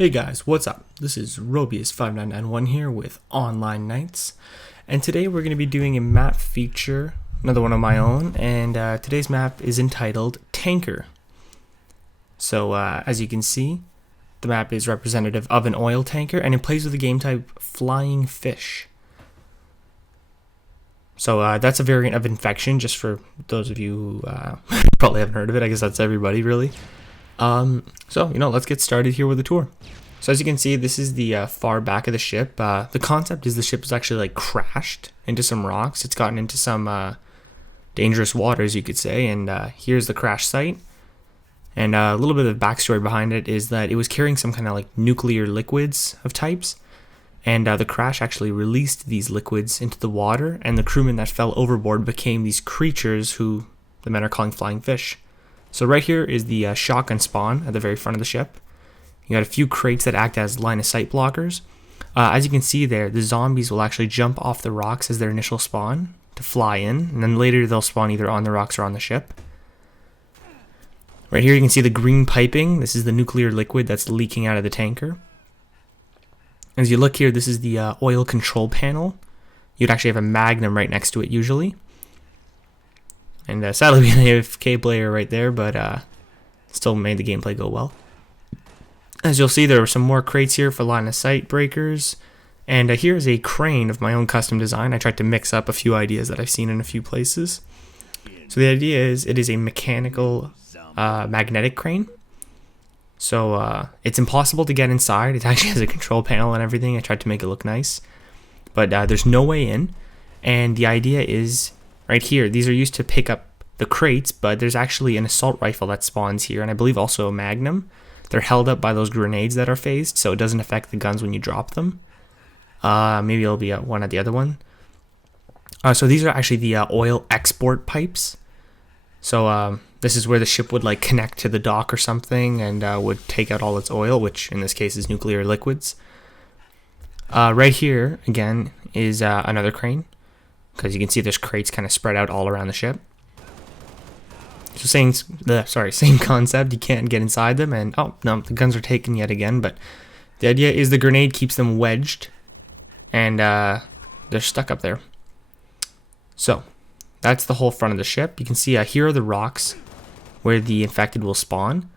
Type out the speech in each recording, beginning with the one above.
Hey guys, what's up? This is Robius5991 here with Online Nights, and today we're going to be doing a map feature, another one of my own, and today's map is entitled Tanker. So as you can see, the map is representative of an oil tanker, and it plays with the game type Flying Fish. So that's a variant of Infection, just for those of you who probably haven't heard of it. I guess that's everybody really. So, let's get started here with the tour. So as you can see, this is the far back of the ship. The concept is the ship is actually crashed into some rocks. It's gotten into some dangerous waters, you could say, and here's the crash site. And a little bit of backstory behind it is that it was carrying some kind of nuclear liquids of types, and the crash actually released these liquids into the water, and the crewmen that fell overboard became these creatures who the men are calling flying fish. So right here is the shotgun spawn at the very front of the ship. You got a few crates that act as line of sight blockers. As you can see there, the zombies will actually jump off the rocks as their initial spawn to fly in, and then later they'll spawn either on the rocks or on the ship. Right here you can see the green piping. This is the nuclear liquid that's leaking out of the tanker. As you look here, this is the oil control panel. You'd actually have a magnum right next to it usually. And sadly we have an AFK player right there, but still made the gameplay go well. As you'll see, there are some more crates here for line of sight breakers. And here's a crane of my own custom design. I tried to mix up a few ideas that I've seen in a few places. So the idea is it is a mechanical magnetic crane. So it's impossible to get inside. It actually has a control panel and everything. I tried to make it look nice. But there's no way in. And the idea is right here, these are used to pick up the crates, but there's actually an assault rifle that spawns here, and I believe also a magnum. They're held up by those grenades that are phased, so it doesn't affect the guns when you drop them. Maybe it'll be one at the other one. So these are actually the oil export pipes. So this is where the ship would connect to the dock or something and would take out all its oil, which in this case is nuclear liquids. Right here, again, is another crane, because you can see there's crates kind of spread out all around the ship. So same concept. You can't get inside them, and oh no, the guns are taken yet again. But the idea is the grenade keeps them wedged, and they're stuck up there. So that's the whole front of the ship. You can see here are the rocks where the infected will spawn.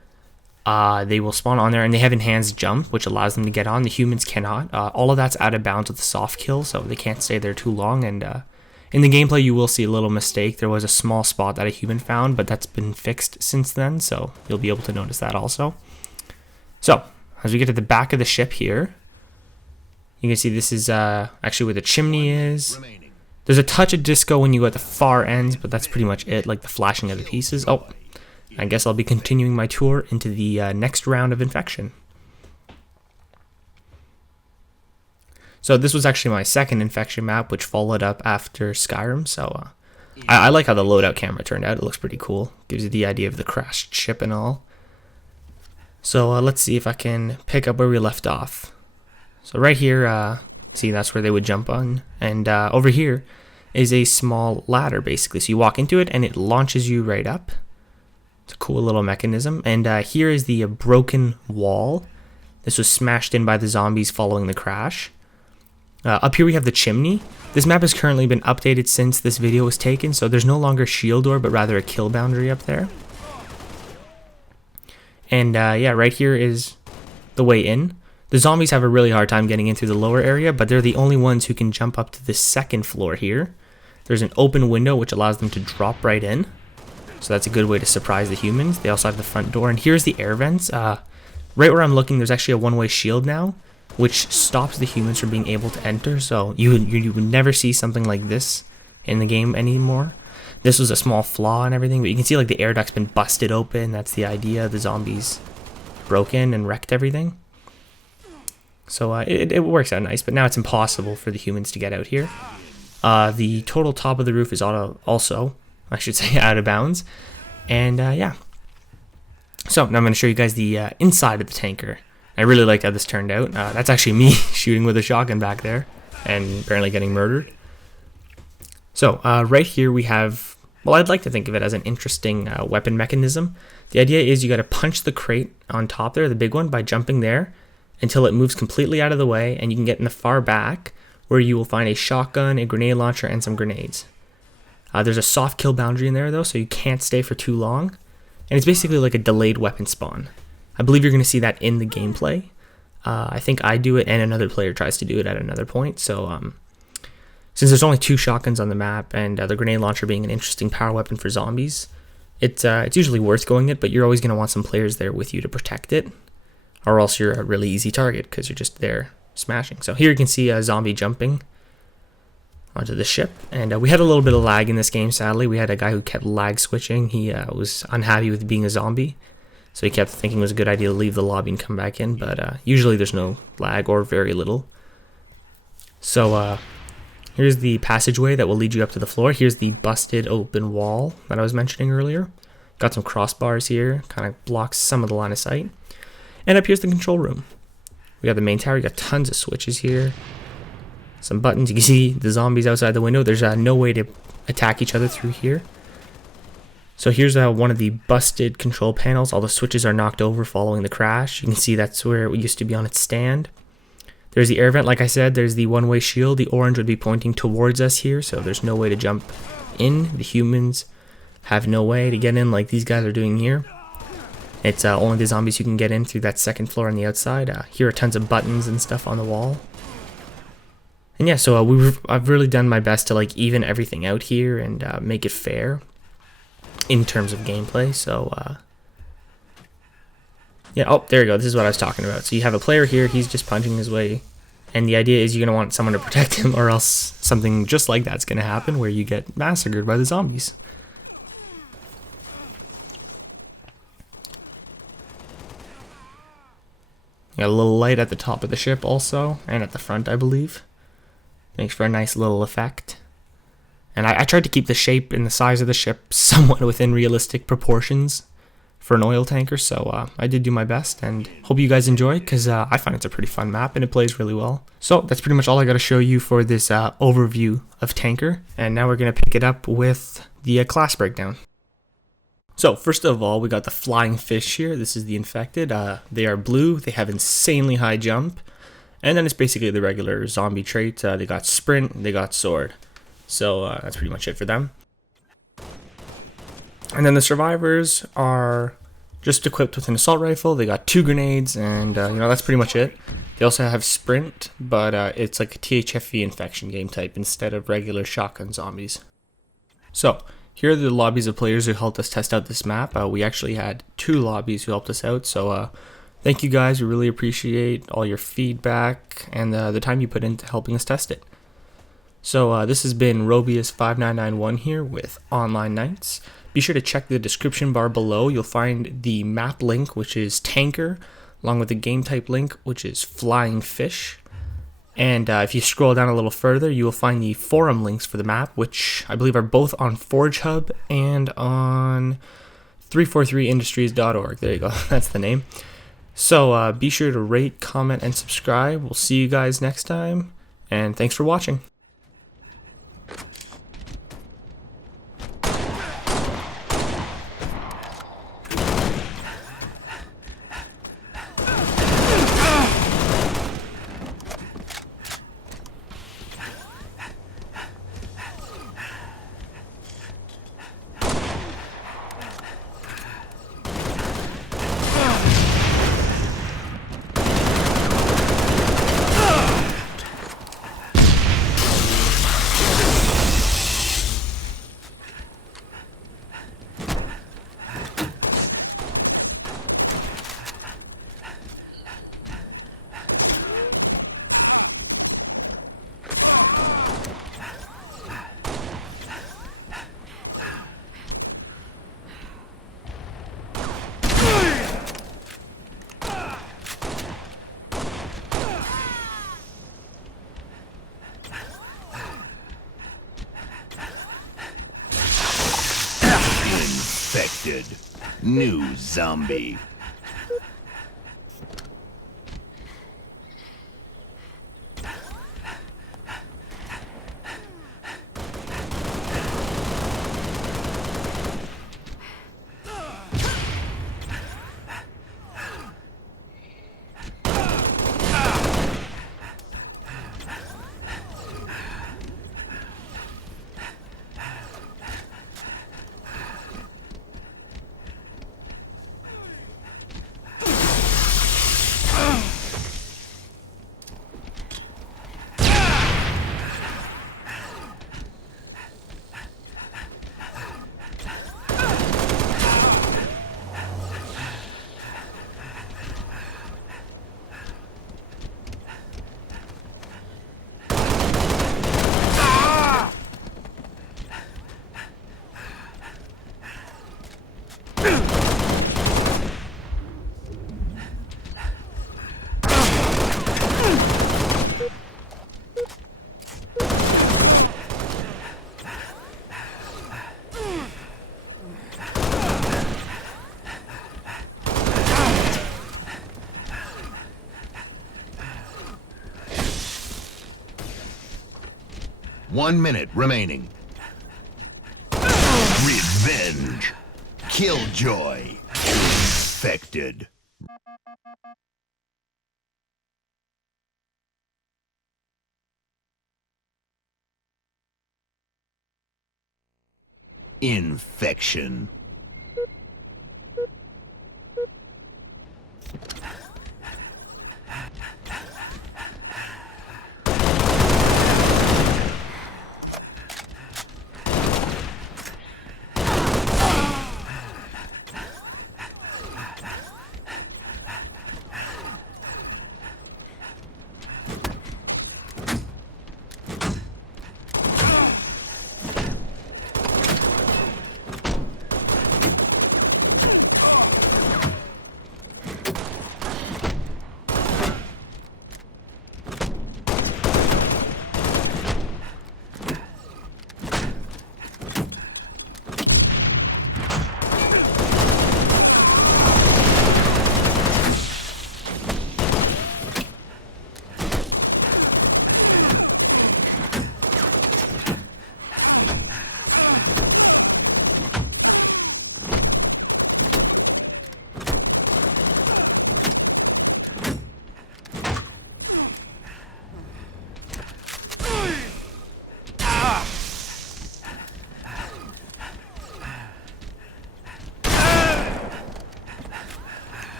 They will spawn on there, and they have enhanced jump, which allows them to get on. The humans cannot. All of that's out of bounds with the soft kill, so they can't stay there too long. And in the gameplay, you will see a little mistake. There was a small spot that a human found, but that's been fixed since then, so you'll be able to notice that also. So, as we get to the back of the ship here, you can see this is actually where the chimney is. There's a touch of disco when you go at the far ends, but that's pretty much it, like the flashing of the pieces. Oh, I guess I'll be continuing my tour into the next round of Infection. So this was actually my second Infection map, which followed up after Skyrim. So I like how the loadout camera turned out. It looks pretty cool. Gives you the idea of the crashed ship and all. So let's see if I can pick up where we left off. So right here, see, that's where they would jump on. And over here is a small ladder, basically. So you walk into it, and it launches you right up. It's a cool little mechanism. And here is the broken wall. This was smashed in by the zombies following the crash. Up here we have the chimney. This map has currently been updated since this video was taken, so there's no longer shield door, but rather a kill boundary up there. And yeah, right here is the way in. The zombies have a really hard time getting in through the lower area, but they're the only ones who can jump up to the second floor here. There's an open window which allows them to drop right in. So that's a good way to surprise the humans. They also have the front door, and here's the air vents. Right where I'm looking, there's actually a one-way shield now, which stops the humans from being able to enter. So you would never see something like this in the game anymore. This was a small flaw and everything, but you can see the air duct's been busted open. That's the idea. The zombies broke in and wrecked everything. So it works out nice, but now it's impossible for the humans to get out here. The total top of the roof is also, I should say, out of bounds. And yeah. So now I'm going to show you guys the inside of the tanker. I really liked how this turned out. That's actually me shooting with a shotgun back there and apparently getting murdered. So right here we have, well, I'd like to think of it as an interesting weapon mechanism. The idea is you got to punch the crate on top there, the big one, by jumping there, until it moves completely out of the way, and you can get in the far back where you will find a shotgun, a grenade launcher, and some grenades. There's a soft kill boundary in there though, so you can't stay for too long, and it's basically like a delayed weapon spawn. I believe you're going to see that in the gameplay. I think I do it, and another player tries to do it at another point. So since there's only 2 shotguns on the map, and the grenade launcher being an interesting power weapon for zombies, it's usually worth going it, but you're always going to want some players there with you to protect it, or else you're a really easy target because you're just there smashing. So here you can see a zombie jumping onto the ship, and we had a little bit of lag in this game. Sadly, we had a guy who kept lag switching. He was unhappy with being a zombie, so he kept thinking it was a good idea to leave the lobby and come back in, but usually there's no lag or very little. So here's the passageway that will lead you up to the floor. Here's the busted open wall that I was mentioning earlier. Got some crossbars here, kind of blocks some of the line of sight. And up here's the control room. We got the main tower, you got tons of switches here. Some buttons, you can see the zombies outside the window. There's no way to attack each other through here. So here's one of the busted control panels. All the switches are knocked over following the crash. You can see that's where it used to be on its stand. There's the air vent, like I said, there's the one-way shield. The orange would be pointing towards us here, so there's no way to jump in. The humans have no way to get in like these guys are doing here. It's only the zombies who can get in through that second floor on the outside. Here are tons of buttons and stuff on the wall. And yeah, so I've really done my best to like even everything out here and make it fair in terms of gameplay. So yeah, oh, there you go. This is what I was talking about. So you have a player here, he's just punching his way, and the idea is you're going to want someone to protect him, or else something just like that's going to happen where you get massacred by the zombies. Got a little light at the top of the ship also, and at the front, I believe. Makes for a nice little effect. And I tried to keep the shape and the size of the ship somewhat within realistic proportions for an oil tanker, so I did do my best, and hope you guys enjoy, because I find it's a pretty fun map, and it plays really well. So that's pretty much all I got to show you for this overview of Tanker, and now we're going to pick it up with the class breakdown. So first of all, we got the flying fish here. This is the infected. They are blue, they have insanely high jump, and then it's basically the regular zombie traits. They got sprint, they got sword. So that's pretty much it for them. And then the survivors are just equipped with an assault rifle. They got 2 grenades, and you know, that's pretty much it. They also have sprint, but it's like a THFV infection game type instead of regular shotgun zombies. So here are the lobbies of players who helped us test out this map. We actually had 2 lobbies who helped us out, so thank you guys. We really appreciate all your feedback and the time you put into helping us test it. So this has been Robius5991 here with Online Nights. Be sure to check the description bar below. You'll find the map link, which is Tanker, along with the game type link, which is Flying Fish. And if you scroll down a little further, you will find the forum links for the map, which I believe are both on Forge Hub and on 343industries.org. There you go, that's the name. So be sure to rate, comment, and subscribe. We'll see you guys next time, and thanks for watching. Infected. New zombie. 1 minute remaining. Revenge. Killjoy. Infected. Infection.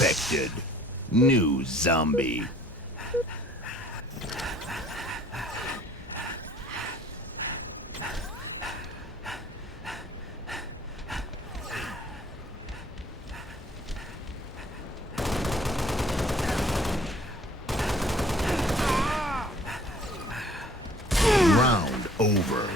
Infected. New zombie. Round over.